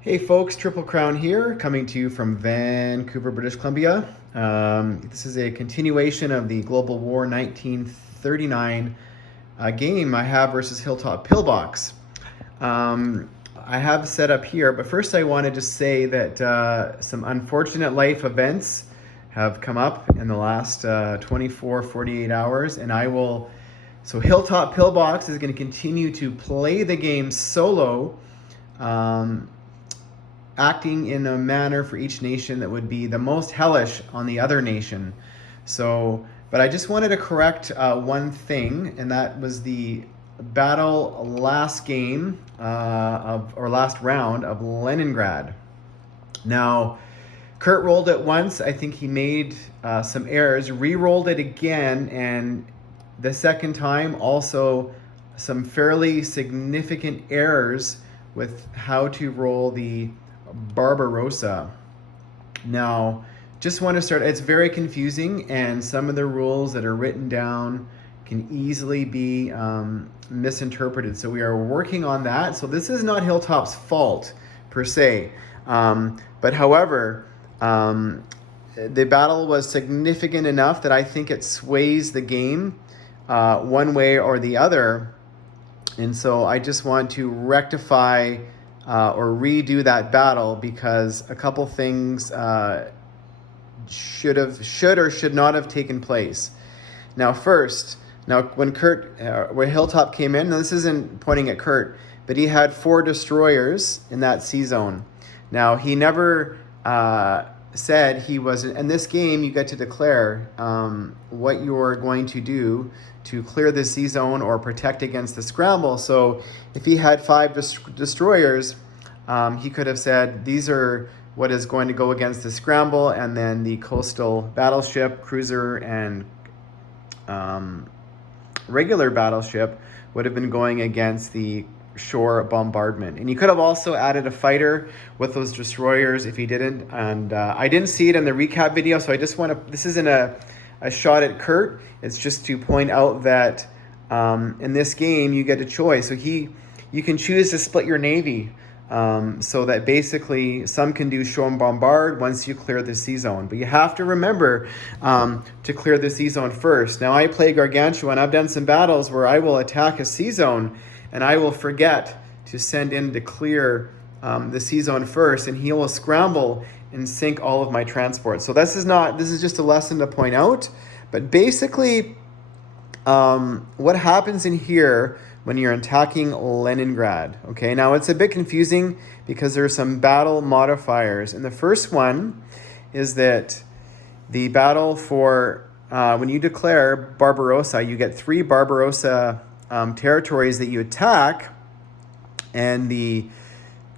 Hey folks, Triple Crown here, coming to you from Vancouver, British Columbia. This is a continuation of the Global War 1939 game I have versus Hilltop Pillbox. I have set up here, but first I wanted to say that some unfortunate life events have come up in the last 48 hours, and so Hilltop Pillbox is going to continue to play the game solo, acting in a manner for each nation that would be the most hellish on the other nation. But I just wanted to correct one thing, and that was the battle last game last round of Leningrad. Now, Kurt rolled it once. I think he made some errors, re-rolled it again, and the second time also some fairly significant errors with how to roll the Barbarossa. Now, just want to start, it's very confusing, and some of the rules that are written down can easily be misinterpreted. So we are working on that. So this is not Hilltop's fault per se. But however, the battle was significant enough that I think it sways the game one way or the other. And so I just want to rectify or redo that battle because a couple things should or should not have taken place. Now, when Hilltop came in, now this isn't pointing at Kurt, but he had 4 destroyers in that sea zone. Now, he never said he was, in this game, you get to declare what you're going to do to clear the sea zone or protect against the scramble. So if he had 5 destroyers, he could have said, these are what is going to go against the scramble, and then the coastal battleship, cruiser, and regular battleship would have been going against the shore bombardment. And you could have also added a fighter with those destroyers if he didn't. And I didn't see it in the recap video, so I just want to, this isn't a shot at Kurt. It's just to point out that in this game you get a choice. So you can choose to split your navy so that basically some can do shore and bombard once you clear the sea zone. But you have to remember to clear the sea zone first. Now I play Gargantua, and I've done some battles where I will attack a sea zone and I will forget to send in to clear the sea zone first, and he will scramble and sink all of my transports. So this is just a lesson to point out. But basically, what happens in here when you're attacking Leningrad? Okay, now it's a bit confusing because there are some battle modifiers. And the first one is that the battle for, when you declare Barbarossa, you get 3 Barbarossa territories that you attack, and the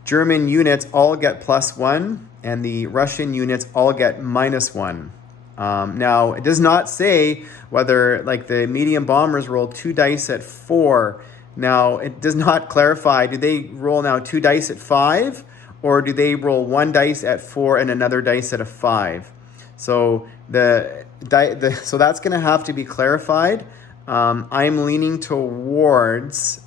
German units all get +1, and the Russian units all get -1. Now, it does not say whether, like, the medium bombers roll 2 dice at 4. Now, it does not clarify, do they roll now 2 dice at 5, or do they roll 1 dice at 4 and another dice at a 5? So so that's going to have to be clarified. I'm leaning towards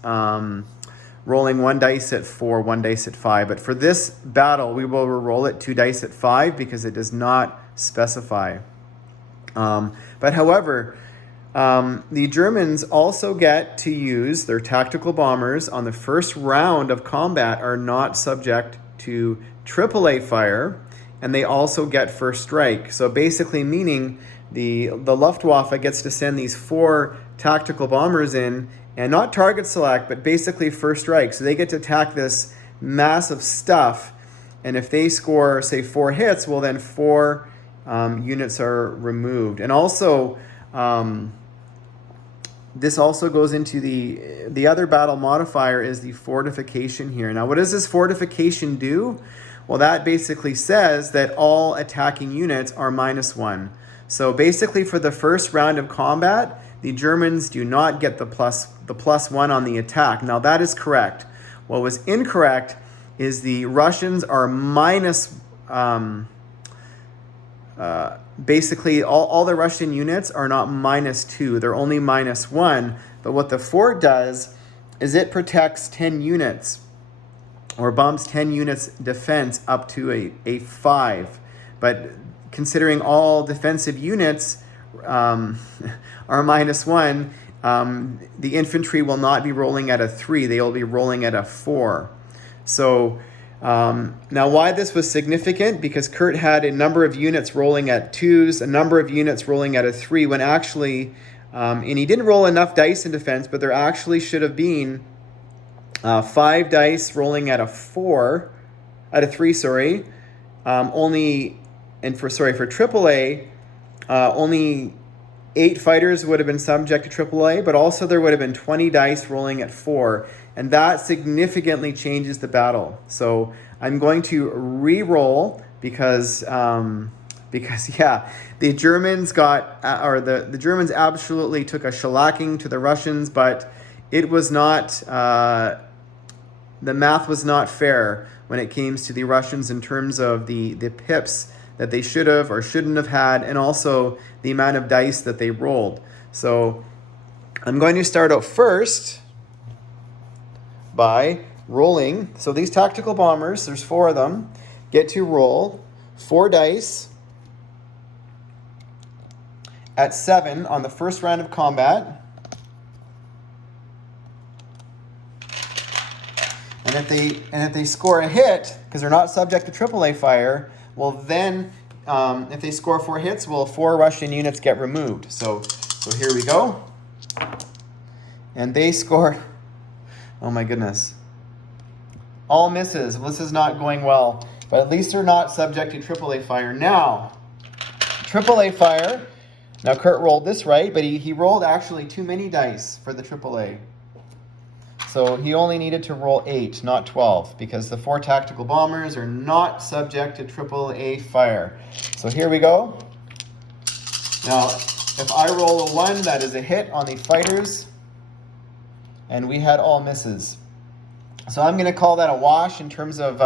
rolling 1 dice at 4, 1 dice at 5. But for this battle, we will roll it 2 dice at 5 because it does not specify. But however, the Germans also get to use their tactical bombers on the first round of combat, are not subject to AAA fire, and they also get first strike. So basically meaning the Luftwaffe gets to send these 4 tactical bombers in and not target select, but basically first strike. So they get to attack this massive stuff. And if they score, say, 4 hits, well, then 4 units are removed. And also, this also goes into the other battle modifier is the fortification here. Now, what does this fortification do? Well, that basically says that all attacking units are -1. So basically, for the first round of combat, the Germans do not get the +1 on the attack. Now, that is correct. What was incorrect is the Russians are basically all the Russian units are not -2. They're only -1. But what the fort does is it protects 10 units or bumps 10 units defense up to a 5. But considering all defensive units are -1, the infantry will not be rolling at a 3. They will be rolling at a 4. So now why this was significant, because Kurt had a number of units rolling at 2s, a number of units rolling at a 3, when actually, and he didn't roll enough dice in defense, but there actually should have been 5 dice rolling at a 4, at a 3, sorry. Only, and for AAA, only 8 fighters would have been subject to AAA, but also there would have been 20 dice rolling at 4, and that significantly changes the battle. So I'm going to re-roll because yeah, the Germans the Germans absolutely took a shellacking to the Russians, but it was not, the math was not fair when it came to the Russians in terms of the pips that they should have or shouldn't have had, and also the amount of dice that they rolled. So I'm going to start out first by rolling. So these tactical bombers, there's 4 of them, get to roll 4 dice at 7 on the first round of combat. And if they score a hit, because they're not subject to AAA fire, well then, if they score 4 hits, well, 4 Russian units get removed. So here we go. And they score, oh my goodness, all misses. Well, this is not going well, but at least they're not subject to AAA fire. Now, AAA fire, now Kurt rolled this right, but he rolled actually too many dice for the AAA. So he only needed to roll 8, not 12, because the 4 tactical bombers are not subject to AAA fire. So here we go. Now, if I roll a 1, that is a hit on the fighters, and we had all misses. So I'm going to call that a wash in terms of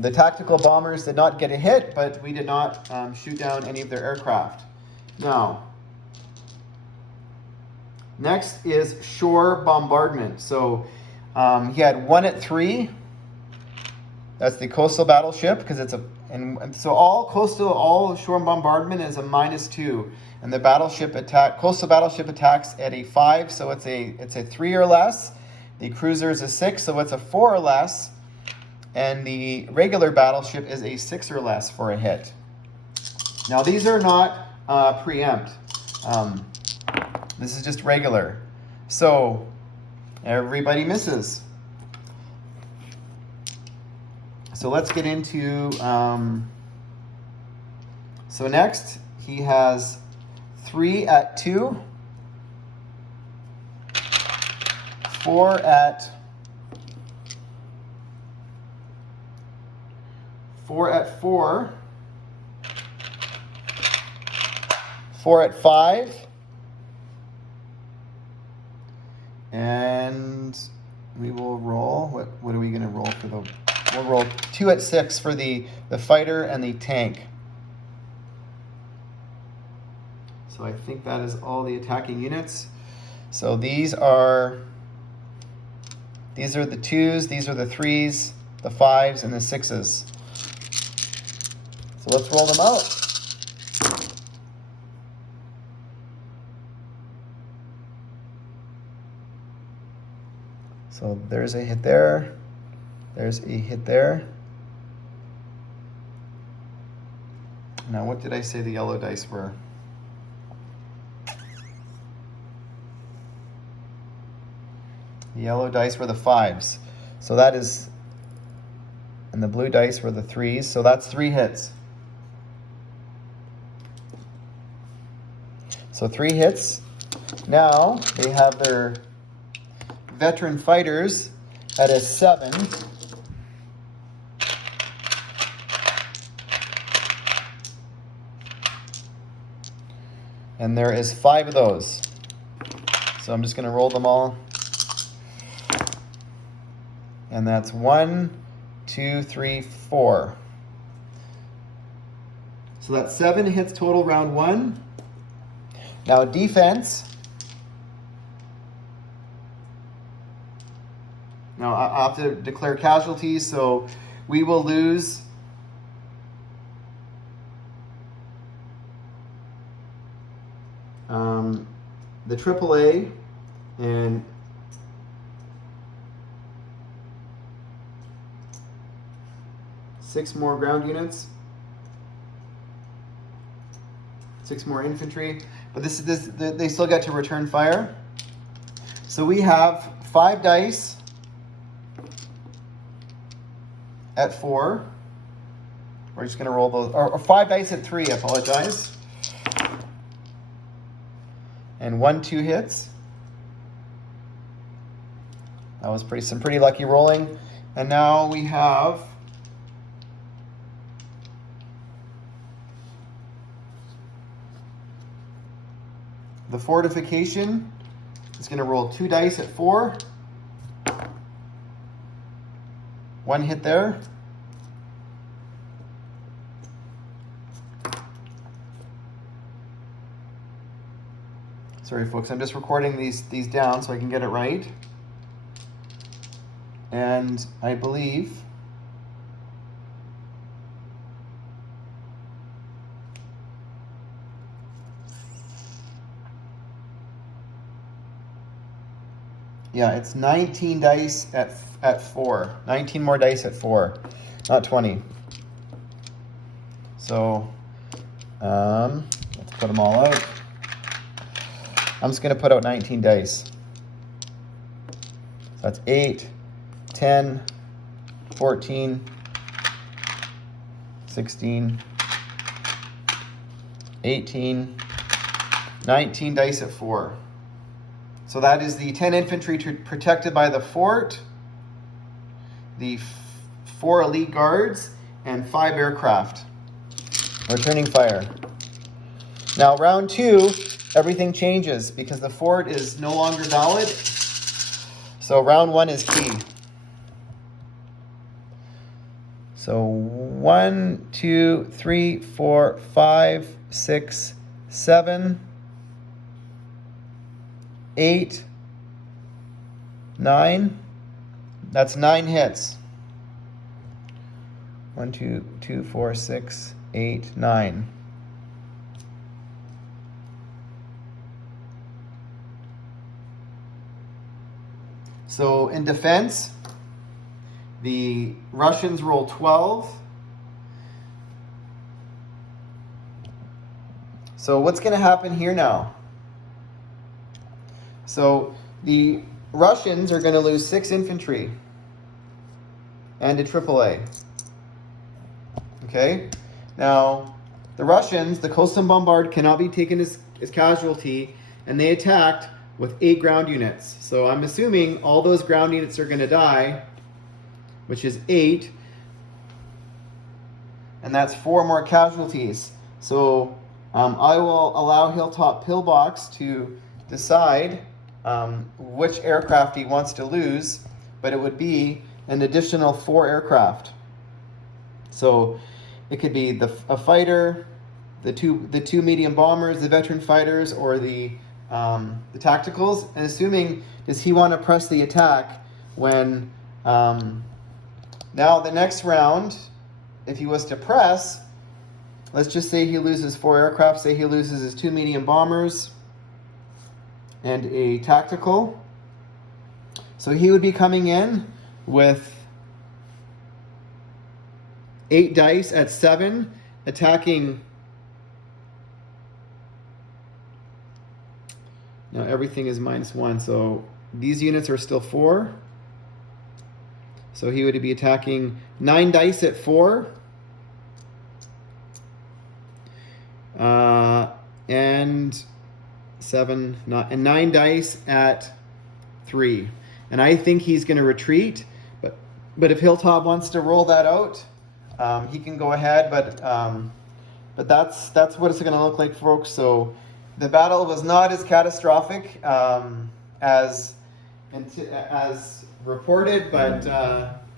the tactical bombers did not get a hit, but we did not shoot down any of their aircraft. Now, next is shore bombardment. So he had 1 at 3. That's the coastal battleship, because it's and so all shore bombardment is a -2, and the coastal battleship attacks at a 5, so it's a 3 or less. The cruiser is a 6, so it's a 4 or less, and the regular battleship is a 6 or less for a hit. Now these are not preempt. This is just regular. So everybody misses. So let's get into, so next he has 3 at 2, 4 at 4, 4 at 5, and we will roll, what are we going to roll for the, we'll roll 2 at 6 for the fighter and the tank. So I think that is all the attacking units. So these are the 2s, these are the 3s, the 5s, and the 6s. So let's roll them out. So there's a hit there. There's a hit there. Now, what did I say the yellow dice were? The yellow dice were the 5s. So that is, and the blue dice were the 3s. So that's 3 hits. So 3 hits. Now they have their veteran fighters at a 7. And there is 5 of those. So I'm just going to roll them all. And that's 1, 2, 3, 4. So that's 7 hits total round 1. Now defense. Now I'll have to declare casualties, so we will lose the AAA and six more ground units, 6 more infantry, but they still get to return fire. So we have 5 dice at 4. We're just gonna roll those, or 5 dice at 3, I apologize. And 1, 2 hits. That was some pretty lucky rolling. And now we have the fortification. It's going to roll 2 dice at 4. 1 hit there. Sorry, folks, I'm just recording these down so I can get it right. And I believe yeah, it's 19 dice at 4. 19 more dice at 4, not 20. So let's put them all out. I'm just going to put out 19 dice. So that's 8, 10, 14, 16, 18, 19 dice at 4. So that is the 10 infantry protected by the fort, the 4 elite guards, and 5 aircraft returning fire. Now round 2, everything changes because the fort is no longer valid. So round 1 is key. So 1, 2, 3, 4, 5, 6, 7, 8, 9. That's 9 hits. 1, 2, 4, 6, 8, 9. So in defense, the Russians roll 12. So what's going to happen here now? So the Russians are going to lose 6 infantry and a AAA. Okay? Now, the Russians, the Kostum Bombard cannot be taken as casualty, and they attacked with 8 ground units. So I'm assuming all those ground units are going to die, which is 8, and that's 4 more casualties. So I will allow Hilltop Pillbox to decide which aircraft he wants to lose, but it would be an additional 4 aircraft. So it could be a fighter, the two medium bombers, the veteran fighters, or the tacticals. And assuming, does he want to press the attack when now the next round, if he was to press, let's just say he loses 4 aircraft, say he loses his 2 medium bombers and a tactical. So he would be coming in with 8 dice at 7, attacking. Now everything is -1, so these units are still 4. So he would be attacking 9 dice at 4. And 9 dice at 3. And I think he's going to retreat. But if Hilltop wants to roll that out, he can go ahead. But that's what it's going to look like, folks. So the battle was not as catastrophic as reported, but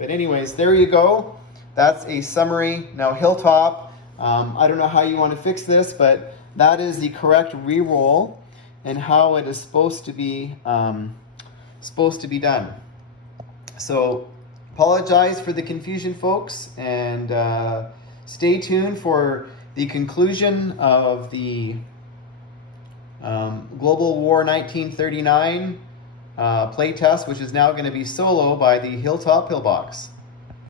anyways, there you go. That's a summary. Now Hilltop, I don't know how you want to fix this, but that is the correct re-roll and how it is supposed to be done. So apologize for the confusion, folks, and stay tuned for the conclusion of the Global War 1939 playtest, which is now going to be solo by the Hilltop Pillbox.